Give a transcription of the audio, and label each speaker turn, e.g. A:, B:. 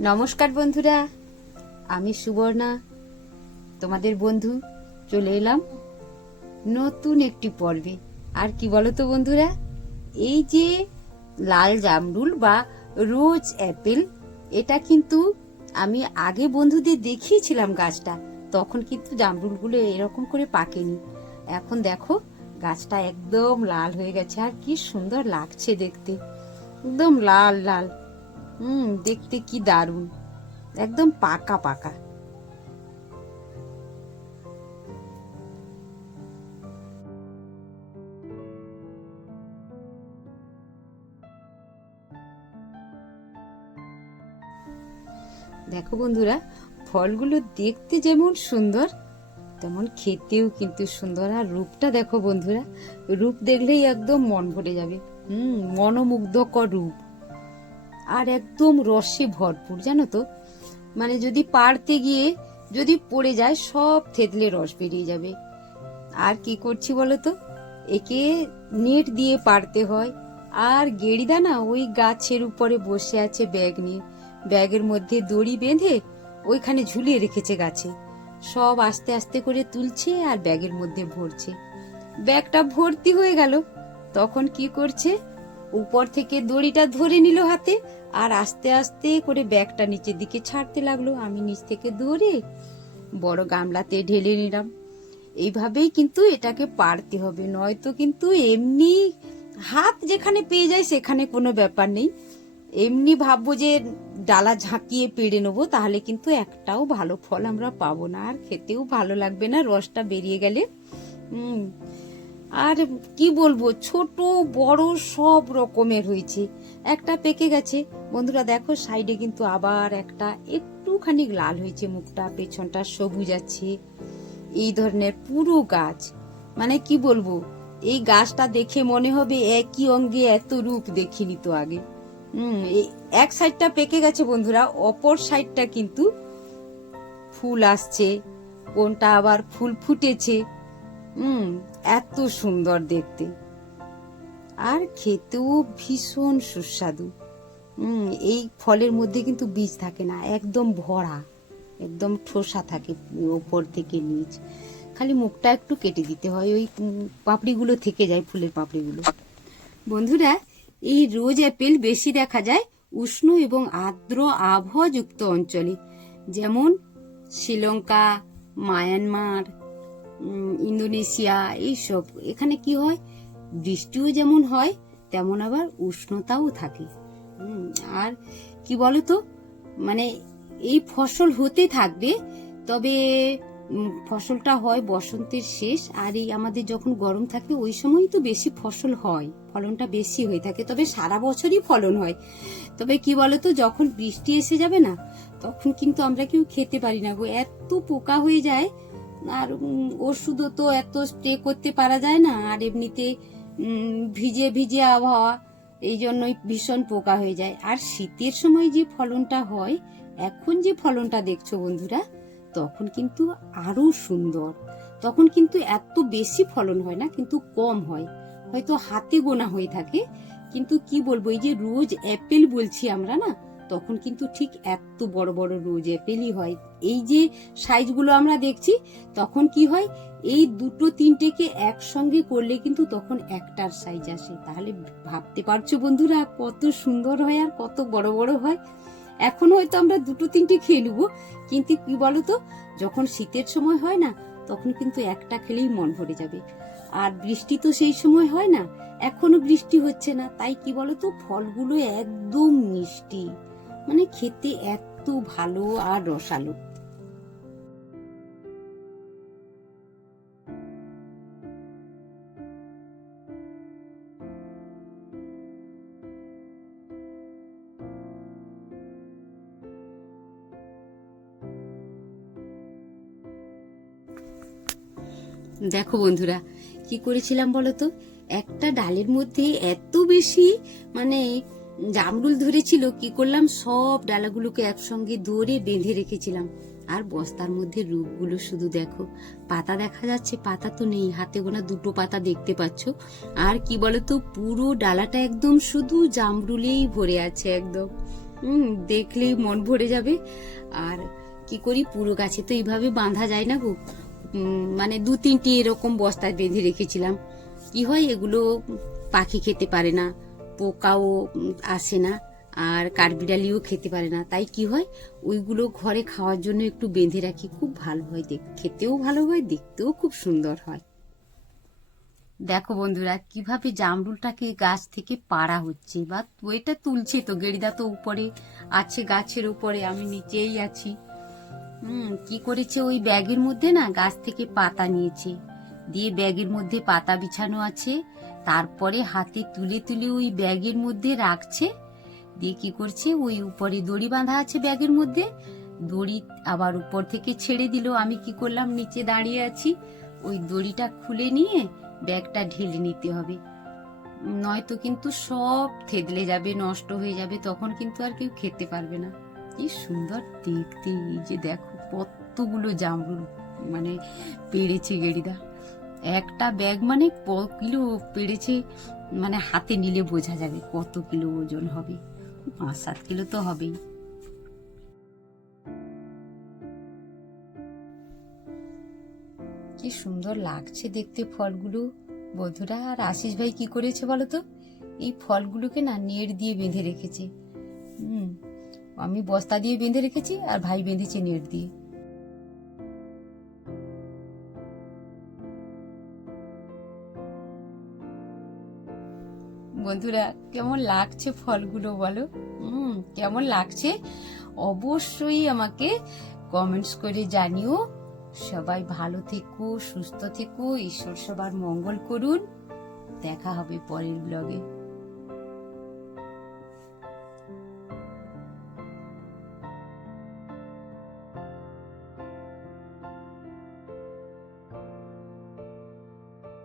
A: নমস্কার বন্ধুরা, আমি সুবর্ণা। তোমাদের বন্ধু, চলে এলাম নতুন একটি পর্বে। আর কি বলো তো বন্ধুরা, এই যে লাল জামরুল বা রোজ অ্যাপেল, এটা কিন্তু আমি আগে বন্ধুদের দেখিয়েছিলাম গাছটা, তখন কিন্তু জামরুলগুলো এরকম করে পাকেনি। এখন দেখো, গাছটা একদম লাল হয়ে গেছে, আর কি সুন্দর লাগছে দেখতে। একদম লাল লাল। হুম, দেখতে কি দারুণ। একদম পাকা পাকা। দেখো বন্ধুরা, ফলগুলো দেখতে যেমন সুন্দর, তেমন খেতেও কিন্তু সুন্দর। আর রূপটা দেখো বন্ধুরা, রূপ দেখলেই একদম মন ভরে যাবে। হুম, মনোমুগ্ধকর রূপ। আর একদম রসে ভরপুর, জানো তো? মানে যদি পারতে গিয়ে যদি পড়ে যায়, সব থেতলে রস বেরিয়ে যাবে। আর কি করছি বলো তো? একে নেট দিয়ে পারতে হয়। আর গেড়িদা না ওই গাছের উপরে বসে আছে ব্যাগ নিয়ে। ব্যাগের মধ্যে দড়ি বেঁধে ওইখানে ঝুলিয়ে রেখেছে গাছে। সব আস্তে আস্তে করে তুলছে আর ব্যাগের মধ্যে ভরছে। ব্যাগটা ভর্তি হয়ে গেল। তখন কি করছে? উপর থেকে দড়িটা ধরে নিল হাতে আর আস্তে আস্তে করে ব্যাগটা নিচের দিকে ছাড়তে লাগল। আমি নিচ থেকে ধরে বড় গামলাতে ঢেলে নিলাম। এইভাবেই কিন্তু এটাকে পারতে হবে, নয়তো কিন্তু এমনি হাত যেখানে পেয়ে যায় সেখানে কোনো ব্যাপার নেই। এমনি ভাববো যে ডালা ঝাঁকিয়ে পেড়ে নেব, তাহলে কিন্তু একটাও ভালো ফল আমরা পাবো না। আর খেতেও ভালো লাগবে না, রসটা বেরিয়ে গেলে। হুম আর কি বলব, ছোট, বড় সব রকমের হয়েছে। একটা পেকে গেছে। বন্ধুরা দেখো, সাইডে কিন্তু আবার একটা একটুখানি লাল হয়েছে মুখটা, পেছনটা সবুজ আছে। এই ধরনের পুরো গাছ। মানে কি বলব, এই গাছটা দেখে মনে হবে একই অঙ্গে এত রূপ দেখিনি তো আগে। হুম এক সাইডটা পেকে গেছে বন্ধুরা, অপর সাইডটা কিন্তু ফুল আসছে। কোনটা আবার ফুল ফুটেছে হুম, এত সুন্দর দেখতে। আর খেতেও ভীষণ সুস্বাদু। হুম, এই ফলের মধ্যে কিন্তু বীজ থাকে না, একদম ভরা, একদম ঠোসা থাকে ওপর থেকে নিচ। খালি মুখটা একটু কেটে দিতে হয়, ওই পাপড়িগুলো থেকে যায়, ফুলের পাপড়িগুলো। বন্ধুরা, এই রোজ অ্যাপেল বেশি দেখা যায় উষ্ণ এবং আর্দ্র আবহাওয়াযুক্ত অঞ্চলে। যেমন শ্রীলঙ্কা, মায়ানমার ইন্দোনেশিয়া, এইসব। এখানে কি হয়? বৃষ্টিও যেমন হয়, তেমন আবার উষ্ণতাও থাকে। আর কি বলতো? মানে এই ফসল হতে থাকবে, তবে ফসলটা হয় বসন্তের শেষ, আর এই আমাদের যখন গরম থাকে, ওই সময় তো বেশি ফসল হয়, ফলনটা বেশি হয়ে থাকে। তবে সারা বছরই ফলন হয়। তবে কি বলতো? যখন বৃষ্টি এসে যাবে না, তখন কিন্তু আমরা কেউ খেতে পারি না গো। এত পোকা হয়ে যায় আর ওষুধও তো এত স্প্রে করতে পারা যায় না, আর এমনিতে ভিজে ভিজে আবহাওয়া, এই জন্যই ভীষণ পোকা হয়ে যায়। আর শীতের সময় যে ফলনটা হয়, এখন যে ফলনটা দেখছ বন্ধুরা, তখন কিন্তু আরও সুন্দর। তখন কিন্তু এত বেশি ফলন হয় না, কিন্তু কম হয়। হয়তো হাতে গোনা হয়ে থাকে, কিন্তু কি বলব, এই যে রোজ অ্যাপেল বলছি আমরা না তখন কিন্তু ঠিক এত বড় বড় রোজ অ্যাপেলই হয়। এই যে সাইজগুলো আমরা দেখছি, তখন কি হয়? এই দুটো তিনটেকে একসঙ্গে করলে কিন্তু তখন একটার সাইজ আসে। তাহলে ভাবতে পারছ বন্ধুরা, কত সুন্দর হয় আর কত বড় বড় হয়। এখন হয়তো আমরা দুটো তিনটে খেয়ে নেব, কিন্তু কি বলতো, যখন শীতের সময় হয় না, তখন কিন্তু একটা খেলেই মন ভরে যাবে। আর বৃষ্টি তো সেই সময় হয় না, এখনও বৃষ্টি হচ্ছে না, তাই কি বলতো, ফলগুলো একদম মিষ্টি। মানে খেতে এত ভালো আর রসালো। দেখো বন্ধুরা, কি করেছিলাম বলতো একটা ডালের মধ্যে এত বেশি মানে জামরুল ধরেছিল কি করলাম, সব ডালাগুলোকে একসঙ্গে ধরে বেঁধে রেখেছিলাম। আর বস্তার মধ্যে রূপগুলো শুধু দেখো। পাতা দেখা যাচ্ছে, পাতা তো নেই। হাতে গোনা দুটো পাতা দেখতে পাচ্ছ। আর কি বলতো, পুরো ডালাটা একদম শুধু জামরুলেই ভরে আছে একদম। দেখলেই মন ভরে যাবে। আর কি করি, পুরো গাছে তো এইভাবে বাঁধা যায় না গো। মানে দু তিনটি এরকম বস্তায় বেঁধে রেখেছিলাম। কি হয়, এগুলো পাখি খেতে পারে না। পোকাও আসে না, আর কাঠবিড়ালিও খেতে পারে না। তাই কি হয়? ওইগুলো ঘরে খাওয়ার জন্য একটু বেঁধে রাখি, খুব ভালো হয় দেখ, খেতেও ভালো হয়, দেখতেও খুব সুন্দর হয়। দেখো বন্ধুরা, কীভাবে জামরুলটাকে গাছ থেকে পাড়া হচ্ছে, বা ওইটা তুলছে তো গেড়িদা তো উপরে আছে গাছের উপরে, আমি নিচেই আছি। হুম, কি করেছে? ওই ব্যাগের মধ্যে না গাছ থেকে পাতা নিয়েছে। দিয়ে ব্যাগের মধ্যে পাতা বিছানো আছে তারপরে হাতে তুলে তুলে ওই ব্যাগের মধ্যে রাখছে। দিয়ে কি করছে? ওই উপরে দড়ি বাঁধা আছে ব্যাগের মধ্যে। দড়ি আবার উপর থেকে ছেড়ে দিল। আমি কি করলাম? নিচে দাঁড়িয়ে আছি। ওই দড়িটা খুলে নিয়ে ব্যাগটা ঢেলে নিতে হবে। নয়তো কিন্তু সব থেদলে যাবে, নষ্ট হয়ে যাবে। তখন কিন্তু আর কেউ খেতে পারবে না। কি সুন্দর দেখতে। যে দেখো কতগুলো জামরুল মানে পেড়েছে গেড়িদা একটা ব্যাগ মানে ক কিলো পেড়েছে মানে হাতে নিলে বোঝা যাবে কত কিলো ওজন হবে। পাঁচ সাত কিলো তো হবেই। কি সুন্দর লাগছে দেখতে ফলগুলো। বন্ধুরা, আর আশিস ভাই কি করেছে বলো তো? এই ফলগুলোকে না নেট দিয়ে বেঁধে রেখেছে। হুম, আমি বস্তা দিয়ে বেঁধে রেখেছি আর ভাই বেঁধেছে নেট দিয়ে। বন্ধুরা, কেমন লাগছে ফলগুলো বলো? হুম, কেমন লাগছে? অবশ্যই আমাকে কমেন্টস করে জানিও। সবাই ভালো থেকো, সুস্থ থেকো, ঈশ্বর সবার মঙ্গল করুন। দেখা হবে পরের ব্লগে